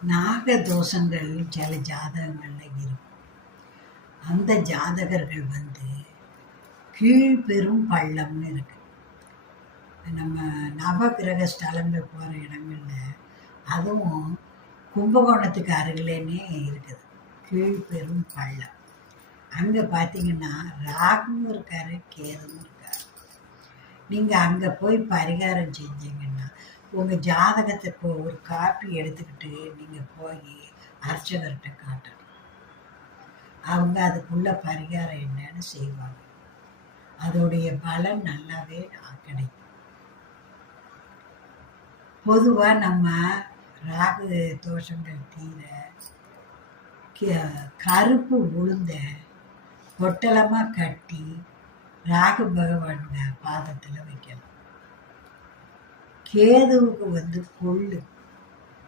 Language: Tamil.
நாக தோஷங்கள் சில ஜாதகங்கள்ல இருக்கும். அந்த ஜாதகர்கள் கீழ்பெரும் பள்ளம்னு இருக்கு. நம்ம நவகிரக ஸ்தலங்கள் போகிற இடங்கள்ல அதுவும் கும்பகோணத்துக்கு அருகிலேனே இருக்குது கீழ்பெரும் பள்ளம். அங்கே பார்த்தீங்கன்னா ராகுவும் இருக்காரு, கேதுவும் இருக்காரு. நீங்கள் அங்கே போய் பரிகாரம் செஞ்சீங்கன்னா உங்கள் ஜாதகத்துக்கு ஒரு காப்பி எடுத்துக்கிட்டு நீங்கள் போய் அர்ச்சகர்கிட்ட காட்டணும். அவங்க அதுக்குள்ள பரிகாரம் என்னன்னு செய்வாங்க. அதோடைய பலன் நல்லாவே கிடைக்கும். பொதுவாக நம்ம ராகு தோஷங்கள் தீர கருப்பு உளுந்த பொட்டலமாக கட்டி ராகு பகவானோட பாதத்தில் வைக்கலாம். கேதுவுக்கு கொள்ளு